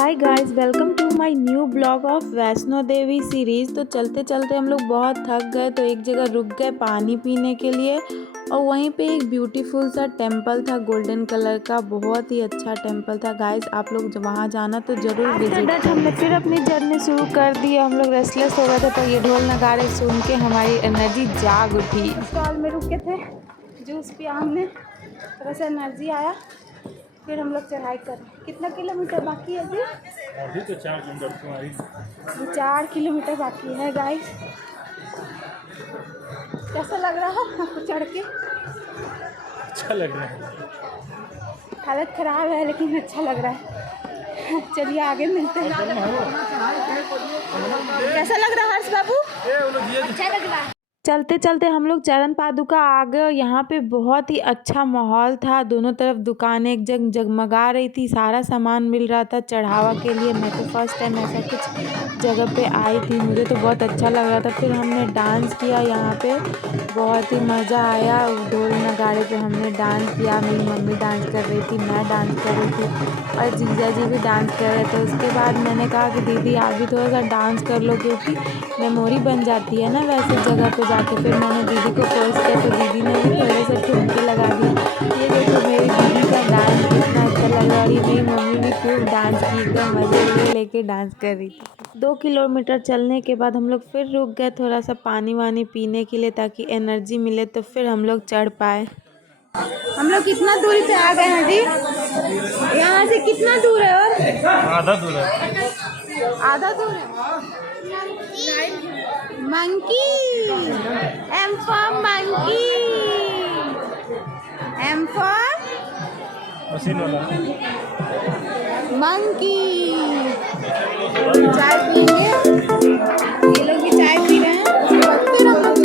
Hi guys, welcome to my new blog of Vaishno Devi series. तो चलते चलते हम लोग बहुत थक गए तो एक जगह रुक गए पानी पीने के लिए। और वहीं पे एक ब्यूटीफुल सा टेंपल था, गोल्डन कलर का, बहुत ही अच्छा टेंपल था। गाइस आप लोग वहाँ जाना तो ज़रूर विजिट। हमने फिर अपनी जर्नी शुरू कर दी। हम लोग रेस्टलेस हो गए थे पर ये ढोल नगाड़े सुन के हमारी एनर्जी जाग उठी। स्टॉल में रुके थे, जूस पिया हमने, थोड़ा सा एनर्जी आया। फिर हम लोग चढ़ाई कर रहे हैं। कितना किलोमीटर बाकी है अभी तो 4 किलोमीटर तुम्हारी 4 किलोमीटर बाकी है गाइस। कैसा लग रहा है आपको चढ़ के? अच्छा लग रहा है। हालत ख़राब है लेकिन अच्छा लग रहा है। चलिए आगे मिलते हैं। कैसा लग रहा है हर्ष बाबू? अच्छा लग रहा है। चलते चलते हम लोग चरण पादुका आ गए। यहाँ पे बहुत ही अच्छा माहौल था, दोनों तरफ दुकानें एक जगमगा रही थी, सारा सामान मिल रहा था चढ़ावा के लिए। मैं तो फर्स्ट टाइम ऐसा कुछ जगह पे आई थी, मुझे तो बहुत अच्छा लग रहा था। फिर हमने डांस किया यहाँ पे, बहुत ही मज़ा आया। ढोल नगाड़े पे हमने डांस किया। मेरी मम्मी डांस कर रही थी, मैं डांस कर रही थी और जीजा जी भी डांस कर रहे थे। उसके बाद मैंने कहा कि दीदी आप भी थोड़ा सा डांस कर लो, क्योंकि मेमोरी बन जाती है ना वैसे जगह पे जाके। फिर मैंने दीदी को फोर्स किया तो दीदी ने भी थोड़े से ठुमके लगा दिए। ये देखो मेरी दीदी का डांस कितना अच्छा लग रहा है। और ये मेरी मम्मी भी खूब डांस की, एकदम मज़े लेके डांस कर रही थी। 2 किलोमीटर चलने के बाद हम लोग फिर रुक गए थोड़ा सा पानी वानी पीने के लिए, ताकि एनर्जी मिले। तो फिर हम लोग चढ़ पाए। हम लोग कितना दूरी पे आ गए हैं जी? यहाँ से कितना दूर है? और आधा दूर है। आधा दूर है। Monkey, M for monkey, M for machine वाला मंकी। चाय पियेंगे, ये लोग भी चाय पी रहे हैं। फिर हम लोग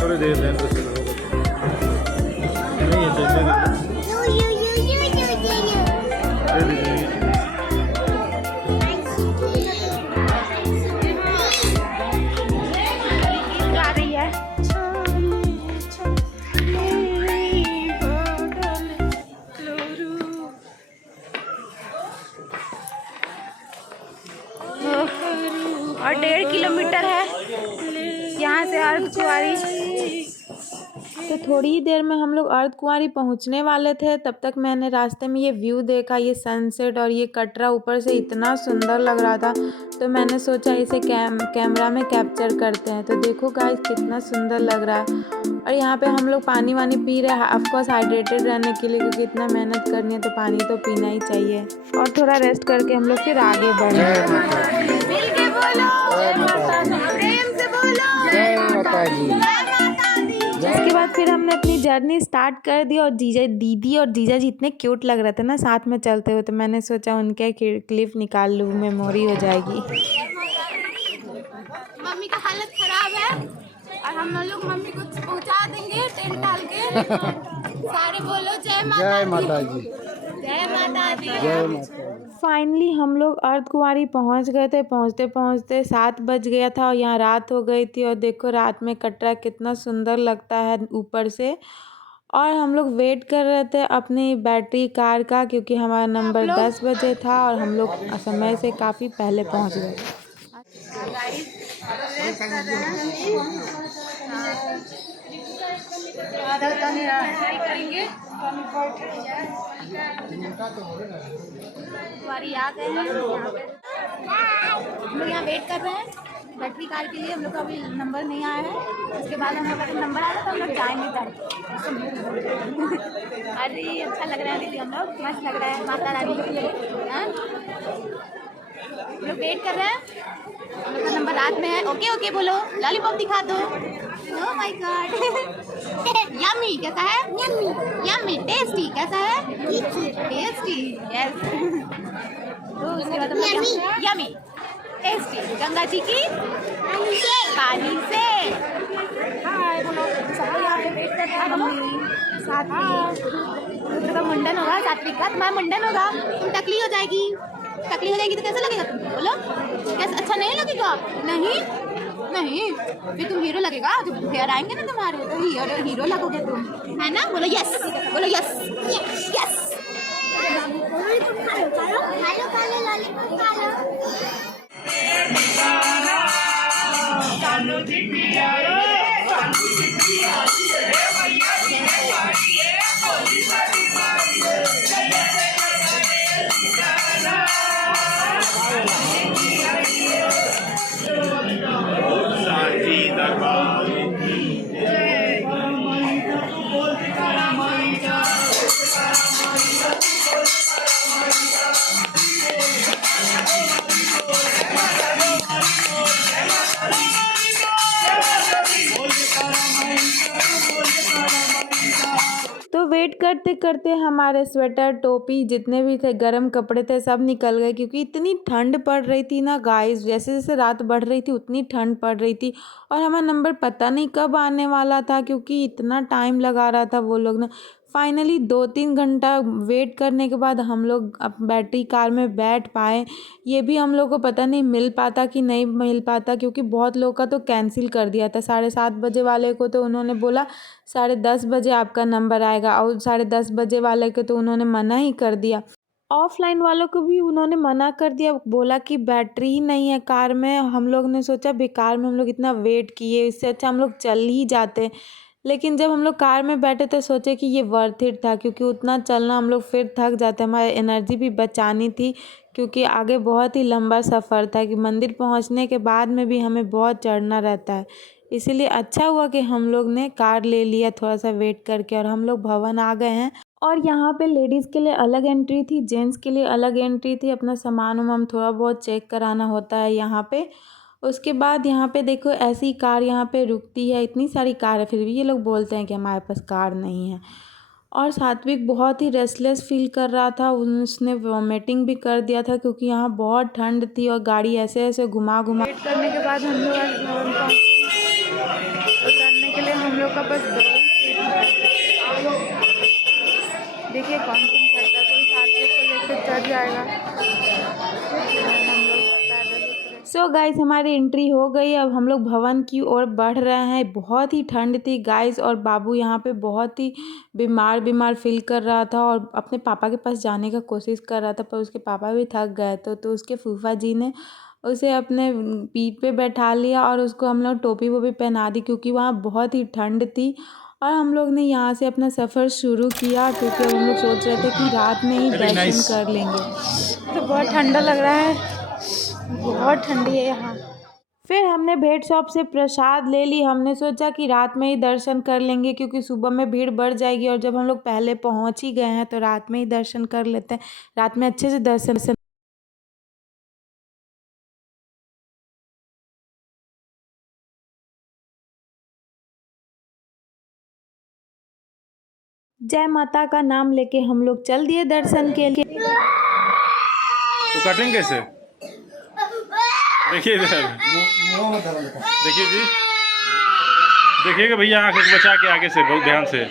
थोड़ी देर नहीं और 1.5 किलोमीटर है यहाँ से अर्धकुंवारी। तो थोड़ी ही देर में हम लोग अर्धकुंवारी पहुँचने वाले थे। तब तक मैंने रास्ते में ये व्यू देखा, ये सनसेट और ये कटरा ऊपर से इतना सुंदर लग रहा था। तो मैंने सोचा इसे कैमरा में कैप्चर करते हैं। तो देखो गाइस कितना सुंदर लग रहा है। और यहाँ पे हम लोग पानी वानी पी रहे हैं, ऑफकोर्स हाइड्रेटेड रहने के लिए, क्योंकि इतना मेहनत करनी है तो पानी तो पीना ही चाहिए। और थोड़ा रेस्ट करके हम लोग फिर आगे बढ़े। उसके बाद फिर हमने अपनी जर्नी स्टार्ट कर दी। और दीदी और जीजा जी इतने क्यूट लग रहे थे ना साथ में चलते हुए, तो मैंने सोचा उनके क्लिप निकाल लूँ, मेमोरी हो जाएगी। मम्मी का हालत खराब है और हम लोग मम्मी को पहुंचा देंगे टेंट डाल के। सारे बोलो जय माता दी, जय माता दी, जय माता दी। फाइनली हम लोग अर्धकुंवारी पहुंच गए थे। पहुंचते पहुंचते 7 बज गया था और यहाँ रात हो गई थी। और देखो रात में कटरा कितना सुंदर लगता है ऊपर से। और हम लोग वेट कर रहे थे अपनी बैटरी कार का, क्योंकि हमारा नंबर 10 बजे था और हम लोग समय से काफ़ी पहले पहुंच गए। आ गए हैं हम लोग यहाँ वेट कर रहे हैं बैटरी कार के लिए। हम लोग का अभी नंबर नहीं आया है, उसके बाद हम लोग का नंबर आया तो हम लोग जाएंगे। अरे अच्छा लग रहा है दीदी, हम लोग मस्त लग रहा है। माता रानी हाँ? हम लोग वेट कर रहे हैं, हम लोग का नंबर रात में है। ओके ओके बोलो, लॉलीपॉप दिखा दो। ओह माय गॉड यम्मी कैसा है? Yummy yummy. टेस्टी कैसा है? Tasty yes. तो उसके बाद यम्मी टेस्टी गंगा जी की पानी से। हाय बोलो सब लोग यहाँ पे वेट कर रहे हैं। मम्मी सात्विक का मुंडन होगा, सात्विक का तुम्हारा मुंडन होगा, तुम टकली हो जाएगी। टकली हो जाएगी तो कैसा लगेगा तुमको? बोलो कैसा? अच्छा नहीं लगेगा? नहीं नहीं फिर तुम हीरो लगेगा। जब हेयर आएंगे ना तुम्हारे तो हीरो लगोगे तुम, है ना? बोलो यस, बोलो यस यस। तो वेट करते करते हमारे स्वेटर टोपी जितने भी थे गर्म कपड़े थे सब निकल गए, क्योंकि इतनी ठंड पड़ रही थी ना गाइस। जैसे जैसे रात बढ़ रही थी उतनी ठंड पड़ रही थी, और हमारा नंबर पता नहीं कब आने वाला था, क्योंकि इतना टाइम लगा रहा था वो लोग ना। फाइनली 2-3 घंटा वेट करने के बाद हम लोग अब बैटरी कार में बैठ पाए। ये भी हम लोग को पता नहीं मिल पाता कि नहीं मिल पाता, क्योंकि बहुत लोग का तो कैंसिल कर दिया था। 7:30 बजे वाले को तो उन्होंने बोला 10:30 बजे आपका नंबर आएगा, और 10:30 बजे वाले को तो उन्होंने मना ही कर दिया। ऑफलाइन वालों को भी उन्होंने मना कर दिया, बोला कि बैटरी ही नहीं है कार में। हम लोग ने सोचा बेकार में हम लोग इतना वेट किए, इससे अच्छा हम लोग चल ही जाते। लेकिन जब हम लोग कार में बैठे तो सोचे कि ये वर्थ इट था, क्योंकि उतना चलना हम लोग फिर थक जाते, हमारी एनर्जी भी बचानी थी, क्योंकि आगे बहुत ही लंबा सफ़र था कि मंदिर पहुंचने के बाद में भी हमें बहुत चढ़ना रहता है। इसीलिए अच्छा हुआ कि हम लोग ने कार ले लिया थोड़ा सा वेट करके, और हम लोग भवन आ गए हैं। और यहाँ पे लेडीज़ के लिए अलग एंट्री थी, जेंट्स के लिए अलग एंट्री थी। अपना सामान वामान थोड़ा बहुत चेक कराना होता है यहाँ पे। उसके बाद यहाँ पे देखो ऐसी कार यहाँ पे रुकती है, इतनी सारी कार है, फिर भी ये लोग बोलते हैं कि हमारे पास कार नहीं है। और सात्विक बहुत ही रेस्टलेस फील कर रहा था, उसने वॉमिटिंग भी कर दिया था, क्योंकि यहाँ बहुत ठंड थी और गाड़ी ऐसे ऐसे घुमा घुमा। वेट करने के बाद हम लोग आज भवन पहुँचे। उतरने के लिए हम लोग का बस 2 ही सीट है। देखिए कौन कौन चढ़ता है, कोई सात्विक को लेकर चढ़ जाएगा। सो गाइस हमारी एंट्री हो गई, अब हम लोग भवन की ओर बढ़ रहे हैं। बहुत ही ठंड थी गाइस, और बाबू यहाँ पे बहुत ही बीमार फील कर रहा था, और अपने पापा के पास जाने का कोशिश कर रहा था, पर उसके पापा भी थक गए तो उसके फूफा जी ने उसे अपने पीठ पे बैठा लिया, और उसको हम लोग टोपी वोपी पहना दी, क्योंकि वहाँ बहुत ही ठंड थी। और हम लोग ने यहाँ से अपना सफ़र शुरू किया, क्योंकि हम लोग सोच रहे थे कि रात में ही दर्शन कर लेंगे। तो बहुत ठंडा लग रहा है, बहुत ठंडी है यहाँ। फिर हमने भेंट शॉप से प्रसाद ले ली। हमने सोचा कि रात में ही दर्शन कर लेंगे, क्योंकि सुबह में भीड़ बढ़ जाएगी, और जब हम लोग पहले पहुँच ही गए हैं तो रात में ही दर्शन कर लेते हैं, रात में अच्छे से दर्शन। जय माता का नाम लेके हम लोग चल दिए दर्शन के लिए। तो काटेंगे कैसे? देखिए इधर, देखिए जी, देखिएगा भैया आँख बचा के आगे से, बहुत ध्यान से।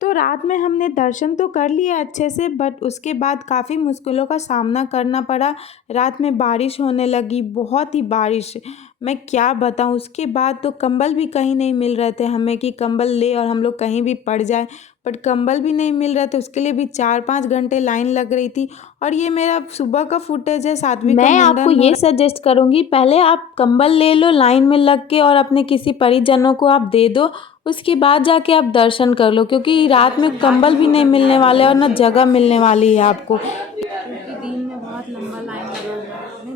तो रात में हमने दर्शन तो कर लिया अच्छे से, बट उसके बाद काफ़ी मुश्किलों का सामना करना पड़ा। रात में बारिश होने लगी, बहुत ही बारिश, मैं क्या बताऊं। उसके बाद तो कंबल भी कहीं नहीं मिल रहे थे हमें कि कंबल ले और हम लोग कहीं भी पड़ जाए, बट कंबल भी नहीं मिल रहे थे। उसके लिए भी 4-5 घंटे लाइन लग रही थी। और ये मेरा सुबह का फुटेज है, सात्विक मैं आपको ये सजेस्ट करूँगी, पहले आप कंबल ले लो लाइन में लग के, और अपने किसी परिजनों को आप दे दो, उसके बाद जाके आप दर्शन कर लो, क्योंकि रात में कंबल भी नहीं मिलने वाले और ना जगह मिलने वाली है आपको। क्योंकि दिन में बहुत लंबा लाइन लगा हुआ है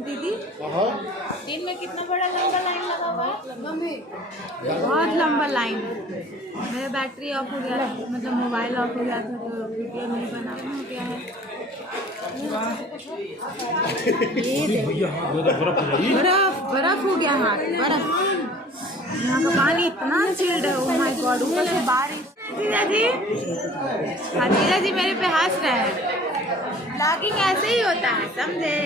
दीदी, दिन में कितना बड़ा लंबा लाइन लगा हुआ है, बहुत लंबा लाइन। मेरा बैटरी ऑफ हो गया, मतलब मोबाइल ऑफ हो गया था तो वीडियो नहीं बना क्या है। ये बर्फ बर्फ हो गया हाथ, बर्फ। यहाँ का पानी इतना चिल्ड है, ओह माय गॉड, ऊपर से बारिश। जीजा जी, हाँ जीजा जी मेरे पे हंस रहे हैं। ब्लॉगिंग ऐसे ही होता है, समझे।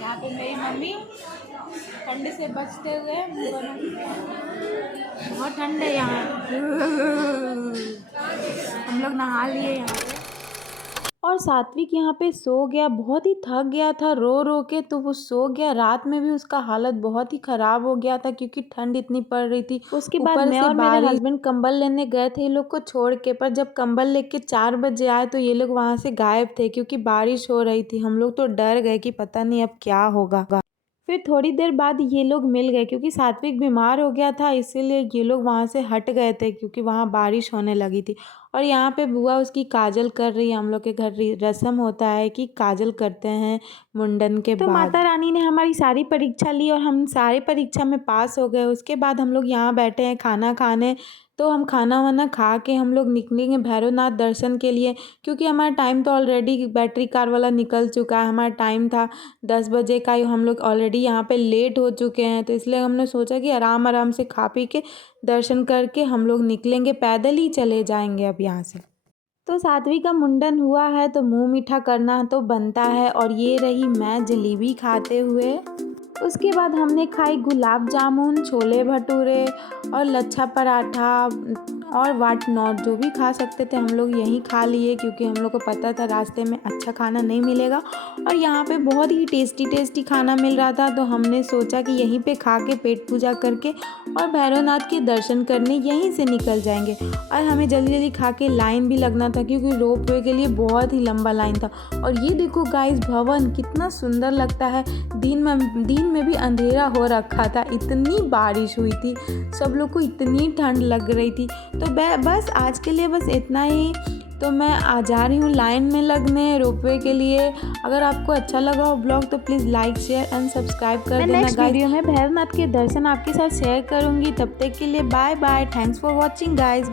यहाँ पे मेरी मम्मी ठंड से बचते हुए, बहुत ठंड है यहाँ। हम लोग नहा लिए यहाँ पे। और सात्विक यहाँ पे सो गया, बहुत ही थक गया था रो रो के, तो वो सो गया। रात में भी उसका हालत बहुत ही ख़राब हो गया था क्योंकि ठंड इतनी पड़ रही थी। उसके बाद मैं और मेरे हस्बैंड कंबल लेने गए थे ये लोग को छोड़ के, पर जब कंबल लेके 4 बजे आए तो ये लोग वहाँ से गायब थे क्योंकि बारिश हो रही थी। हम लोग तो डर गए कि पता नहीं अब क्या होगा। फिर थोड़ी देर बाद ये लोग मिल गए क्योंकि सात्विक बीमार हो गया था, इसीलिए ये लोग वहाँ से हट गए थे क्योंकि वहाँ बारिश होने लगी थी। और यहाँ पे बुआ उसकी काजल कर रही है। हम लोग के घर रस्म होता है कि काजल करते हैं मुंडन के बाद। तो माता रानी ने हमारी सारी परीक्षा ली और हम सारी परीक्षा में पास हो गए। उसके बाद हम लोग यहाँ बैठे हैं खाना खाने, तो हम खाना वाना खा के हम लोग निकलेंगे भैरवनाथ दर्शन के लिए क्योंकि हमारा टाइम तो ऑलरेडी बैटरी कार वाला निकल चुका है। हमारा टाइम था 10 बजे का, हम लोग ऑलरेडी यहाँ पे लेट हो चुके हैं, तो इसलिए हमने सोचा कि आराम आराम से खा पी के दर्शन करके हम लोग निकलेंगे, पैदल ही चले जाएंगे अब यहाँ से। तो सात्विक का मुंडन हुआ है तो मुंह मीठा करना तो बनता है। और ये रही मैं जलेबी खाते हुए। उसके बाद हमने खाई गुलाब जामुन, छोले भटूरे और लच्छा पराठा और वाट नॉट, जो भी खा सकते थे हम लोग यहीं खा लिए क्योंकि हम लोग को पता था रास्ते में अच्छा खाना नहीं मिलेगा। और यहाँ पे बहुत ही टेस्टी खाना मिल रहा था, तो हमने सोचा कि यहीं पे खा के पेट पूजा करके और भैरवनाथ के दर्शन करने यहीं से निकल जाएंगे। और हमें जल्दी जल्दी खा के लाइन भी लगना था क्योंकि रोप वे के लिए बहुत ही लंबा लाइन था। और ये देखो गाइस, भवन कितना सुंदर लगता है। दिन में भी अंधेरा हो रखा था, इतनी बारिश हुई थी, सब लोग को इतनी ठंड लग रही थी। तो बस आज के लिए बस इतना ही। तो मैं आ जा रही हूँ लाइन में लगने रोपवे के लिए। अगर आपको अच्छा लगा हो ब्लॉग तो please like share and subscribe कर देना। नेक्स्ट वीडियो में भैरवनाथ के दर्शन आपके साथ शेयर करूँगी। तब तक के लिए bye bye, thanks for watching guys.